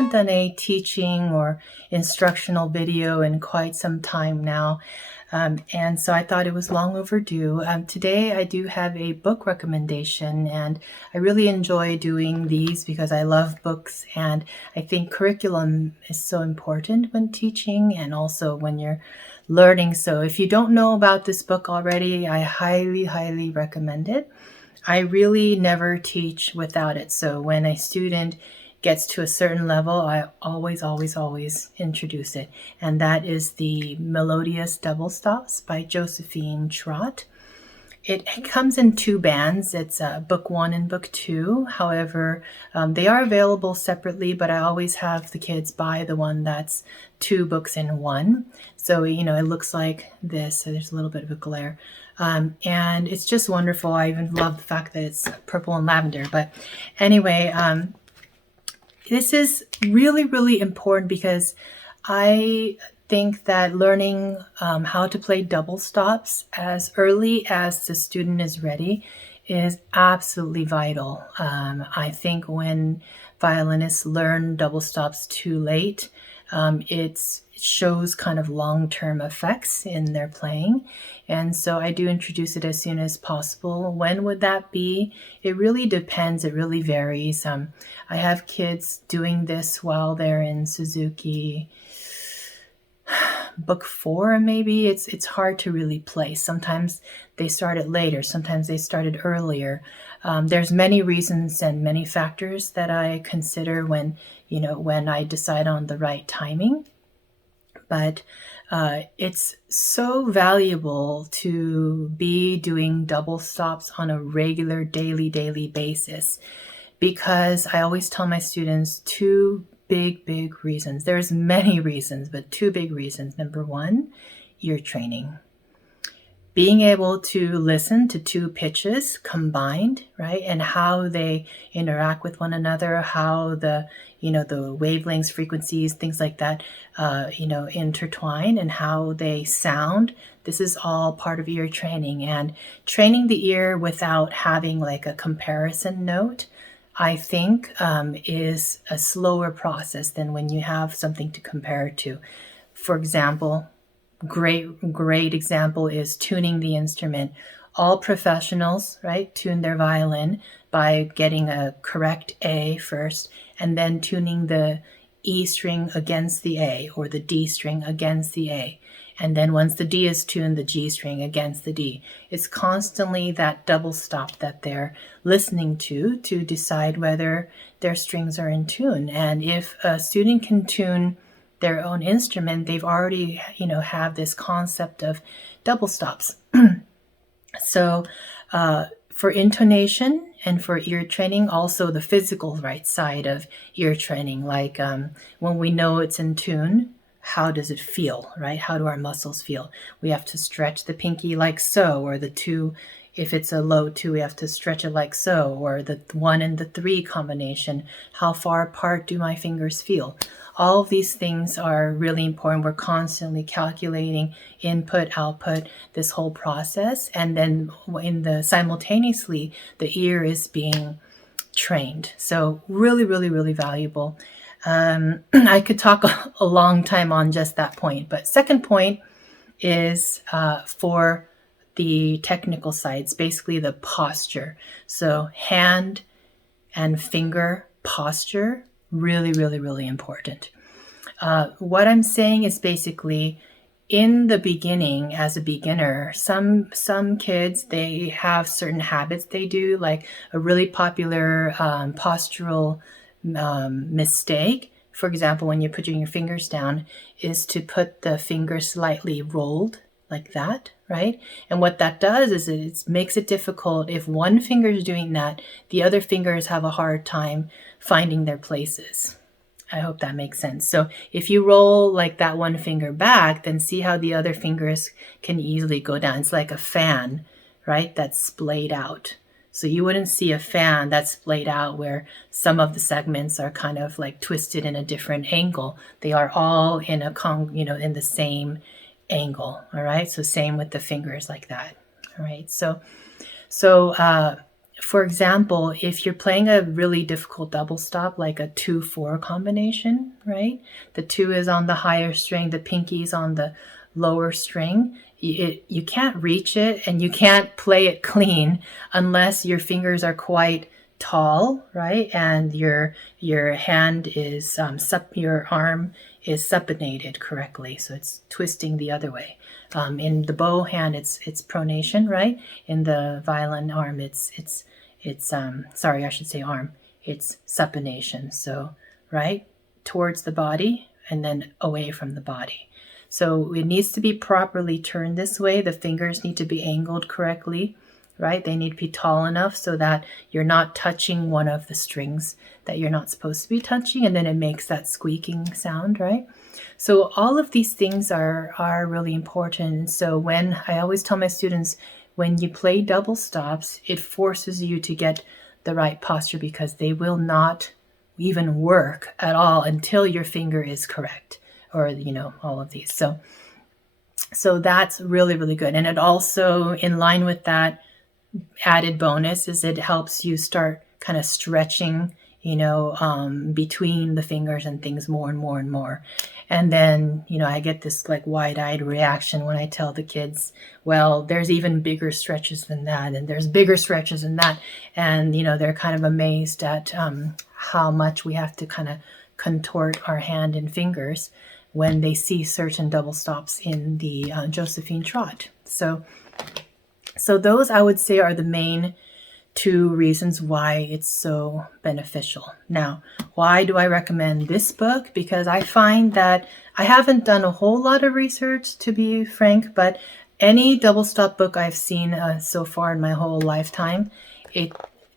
haven't done a teaching or instructional video in quite some time now. And so I thought it was long overdue. Today I do have a book recommendation, and I really enjoy doing these because I love books, and I think curriculum is so important when teaching and also when you're learning. So if you don't know about this book already, I highly, highly recommend it. I really never teach without it. So when a student gets to a certain level, I always introduce it. And that is the Melodious Double Stops by Josephine Trott. It comes in two bands. It's book 1 and book 2. However, they are available separately, but I always have the kids buy the one that's 2 books in 1. So, it looks like this. So there's a little bit of a glare. And it's just wonderful. I even love the fact that it's purple and lavender. But anyway, this is really, really important because I think that learning how to play double stops as early as the student is ready is absolutely vital. I think when violinists learn double stops too late, it shows kind of long-term effects in their playing. And so I do introduce it as soon as possible. When would that be? It really depends. It really varies. I have kids doing this while they're in Suzuki book 4, maybe. It's hard to really place. Sometimes they started later. Sometimes they started earlier. There's many reasons and many factors that I consider when I decide on the right timing. But it's so valuable to be doing double stops on a regular daily basis, because I always tell my students 2 big reasons. There's many reasons, but 2 big reasons. Number 1, ear training. Being able to listen to 2 pitches combined, right? And how they interact with one another, how the wavelengths, frequencies, things like that, intertwine, and how they sound. This is all part of ear training, and training the ear without having like a comparison note, I think, is a slower process than when you have something to compare to. For example, great example is tuning the instrument. All professionals, right, tune their violin by getting a correct A first, and then tuning the E string against the A, or the D string against the A. And then once the D is tuned, the G string against the D. It's constantly that double stop that they're listening to decide whether their strings are in tune. And if a student can tune their own instrument, they've already, have this concept of double stops. So for intonation and for ear training, also the physical right side of ear training, like when we know it's in tune, how does it feel, right? How do our muscles feel? We have to stretch the pinky like so, or the 2, if it's a low 2, we have to stretch it like so, or the 1 and the 3 combination. How far apart do my fingers feel? All of these things are really important. We're constantly calculating input, output, this whole process. And then simultaneously, the ear is being trained. So really, really valuable. I could talk a long time on just that point. But second point is for the technical sides, basically the posture. So hand and finger posture, really important. What I'm saying is basically, in the beginning, as a beginner, some kids, they have certain habits they do, like a really popular postural mistake, for example, when you're putting your fingers down, is to put the fingers slightly rolled like that, right? And what that does is it makes it difficult. If one finger is doing that, the other fingers have a hard time finding their places. I hope that makes sense. So if you roll like that one finger back, then see how the other fingers can easily go down. It's like a fan, right? That's splayed out. So you wouldn't see a fan that's splayed out where some of the segments are kind of like twisted in a different angle. They are all in in the same angle. All right. So same with the fingers like that. All right. So for example, if you're playing a really difficult double stop, like a 2-4 combination, right? The 2 is on the higher string, the pinky's on the lower string. You can't reach it and you can't play it clean unless your fingers are quite tall, right? And your hand is your arm is supinated correctly, so it's twisting the other way. In the bow hand, it's pronation, right? In the violin arm, it's sorry, I should say arm. It's supination. So right towards the body and then away from the body. So it needs to be properly turned this way. The fingers need to be angled correctly, right? They need to be tall enough so that you're not touching one of the strings that you're not supposed to be touching, and then it makes that squeaking sound, right? So all of these things are really important. So when I always tell my students, when you play double stops, it forces you to get the right posture because they will not even work at all until your finger is correct, or all of these. So that's really, really good. And it also, in line with that, added bonus is it helps you start kind of stretching, between the fingers and things more and more and more. And then, I get this like wide-eyed reaction when I tell the kids, well, there's even bigger stretches than that, and there's bigger stretches than that. And, they're kind of amazed at how much we have to kind of contort our hand and fingers when they see certain double stops in the Josephine Trott. So those, I would say, are the main 2 reasons why it's so beneficial. Now, why do I recommend this book? Because I find that I haven't done a whole lot of research, to be frank, but any double stop book I've seen so far in my whole lifetime,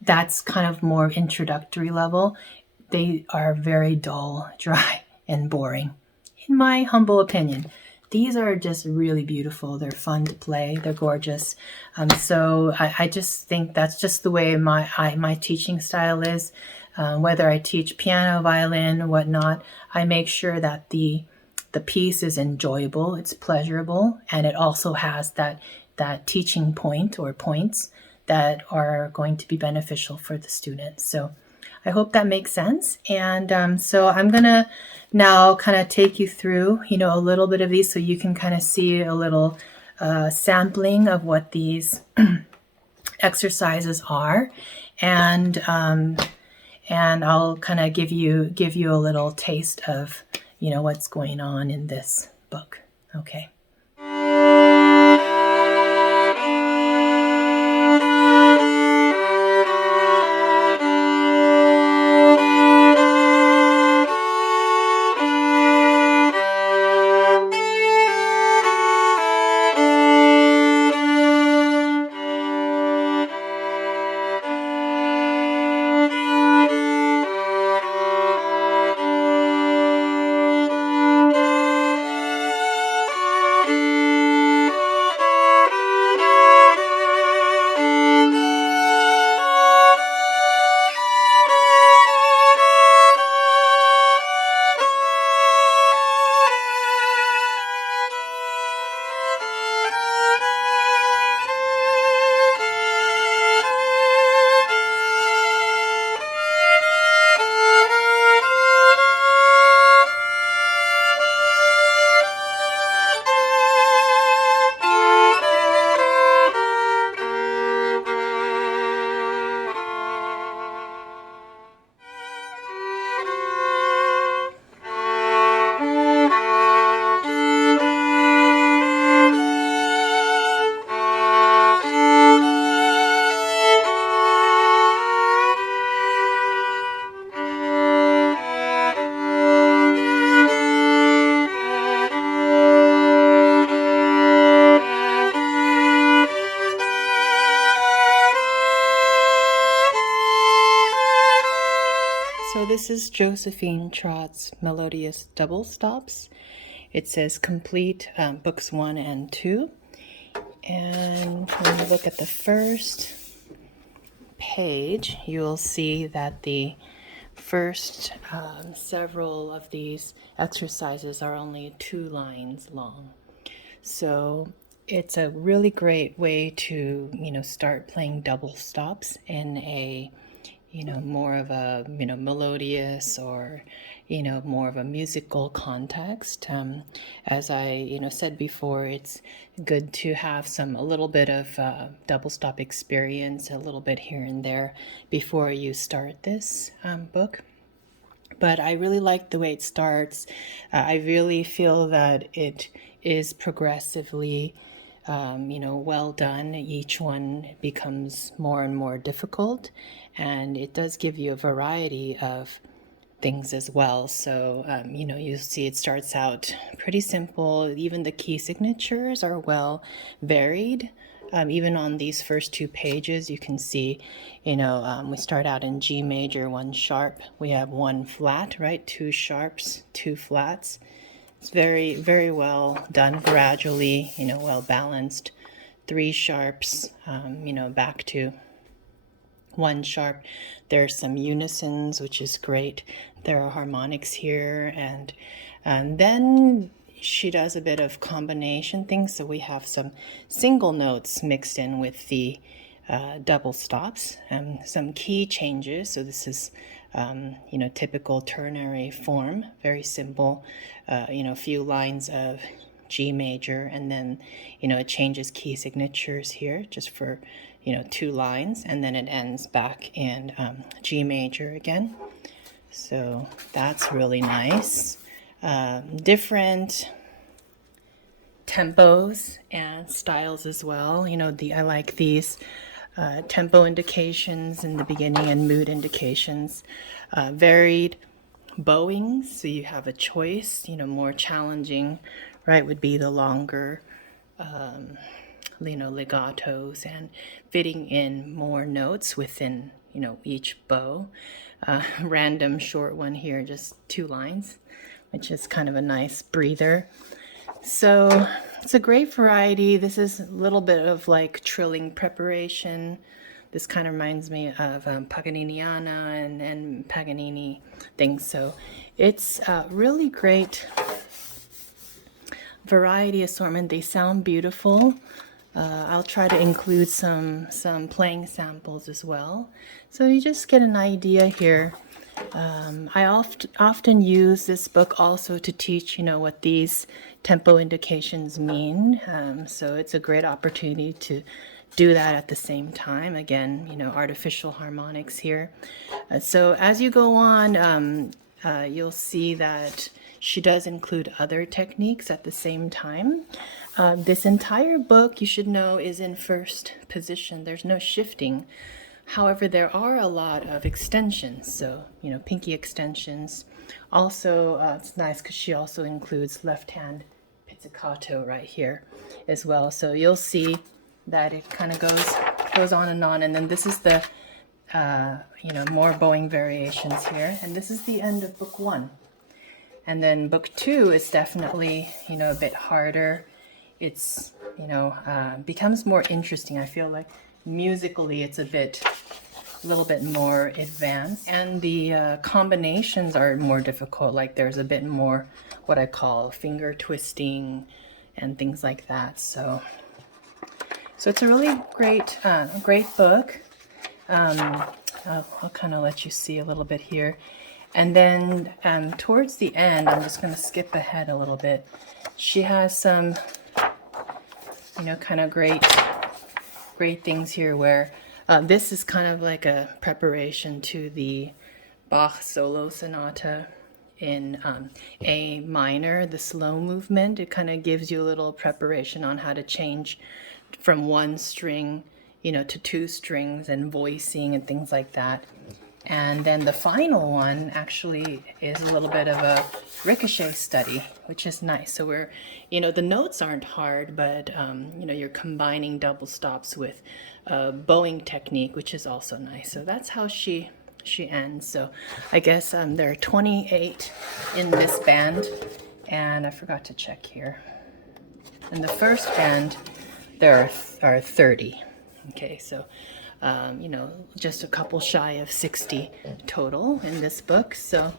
that's kind of more introductory level. They are very dull, dry, and boring, in my humble opinion. These are just really beautiful. They're fun to play. They're gorgeous. So I just think that's just the way my teaching style is. Whether I teach piano, violin, whatnot, I make sure that the piece is enjoyable, it's pleasurable, and it also has that teaching point or points that are going to be beneficial for the student. So I hope that makes sense. And so I'm going to now kind of take you through, a little bit of these so you can kind of see a little sampling of what these exercises are. And I'll kind of give you a little taste of, what's going on in this book. Okay. So this is Josephine Trott's Melodious Double Stops. It says complete books 1 and 2. And when you look at the first page, you'll see that the first several of these exercises are only 2 lines long. So it's a really great way to, start playing double stops in a, more of a, melodious or, more of a musical context. As I, said before, it's good to have a little bit of double stop experience, a little bit here and there before you start this book. But I really like the way it starts. I really feel that it is progressively, well done. Each one becomes more and more difficult, and it does give you a variety of things as well. So, you see it starts out pretty simple. Even the key signatures are well varied. Even on these first 2 pages, you can see, we start out in G major, 1 sharp. We have 1 flat, right? 2 sharps, 2 flats. It's very, very well done gradually, well balanced. 3 sharps, back to 1 sharp. There's some unisons, which is great. There are harmonics here, and then she does a bit of combination things. So we have some single notes mixed in with the double stops, some key changes. So this is, typical ternary form, very simple, a few lines of G major, and then, it changes key signatures here just for, 2 lines, and then it ends back in G major again. So that's really nice. Different tempos and styles as well. I like these tempo indications in the beginning and mood indications. Varied bowings, so you have a choice. More challenging, right, would be the longer legatos and fitting in more notes within each bow. Random short one here, just 2 lines, which is kind of a nice breather. So it's a great variety. This is a little bit of like trilling preparation. This kind of reminds me of Paganiniana and Paganini things. So it's really great variety assortment. They sound beautiful. I'll try to include some playing samples as well, so you just get an idea here. I often use this book also to teach, what these tempo indications mean. So it's a great opportunity to do that at the same time. Again, artificial harmonics here. So as you go on, you'll see that she does include other techniques at the same time. This entire book, you should know, is in first position. There's no shifting. However, there are a lot of extensions, so, pinky extensions. Also, it's nice because she also includes left-hand pizzicato right here as well. So you'll see that it kind of goes on, and then this is the, more bowing variations here. And this is the end of book 1. And then book 2 is definitely, a bit harder. It's, becomes more interesting. I feel like musically it's a little bit more advanced, and the combinations are more difficult. Like there's a bit more what I call finger twisting and things like that. So it's a really great book. I'll kind of let you see a little bit here. And then towards the end, I'm just going to skip ahead a little bit. She has some, kind of great things here where this is kind of like a preparation to the Bach solo sonata in A minor, the slow movement. It kind of gives you a little preparation on how to change from 1 string, to 2 strings and voicing and things like that. And then the final one actually is a little bit of a ricochet study, which is nice. So we're, the notes aren't hard, but, you're combining double stops with bowing technique, which is also nice. So that's how she ends. So I guess there are 28 in this band, and I forgot to check here. In the first band, there are 30. Okay, so just a couple shy of 60 total in this book. So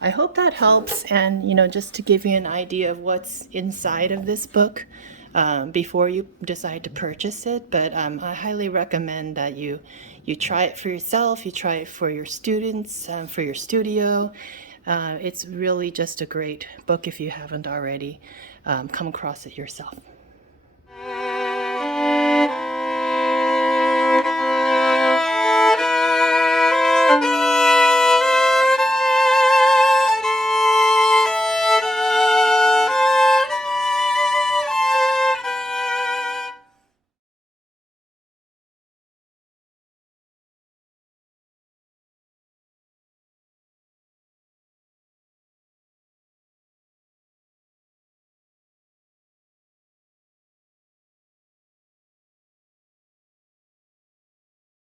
I hope that helps. And, just to give you an idea of what's inside of this book, before you decide to purchase it. But I highly recommend that you try it for yourself, you try it for your students, for your studio. It's really just a great book if you haven't already come across it yourself.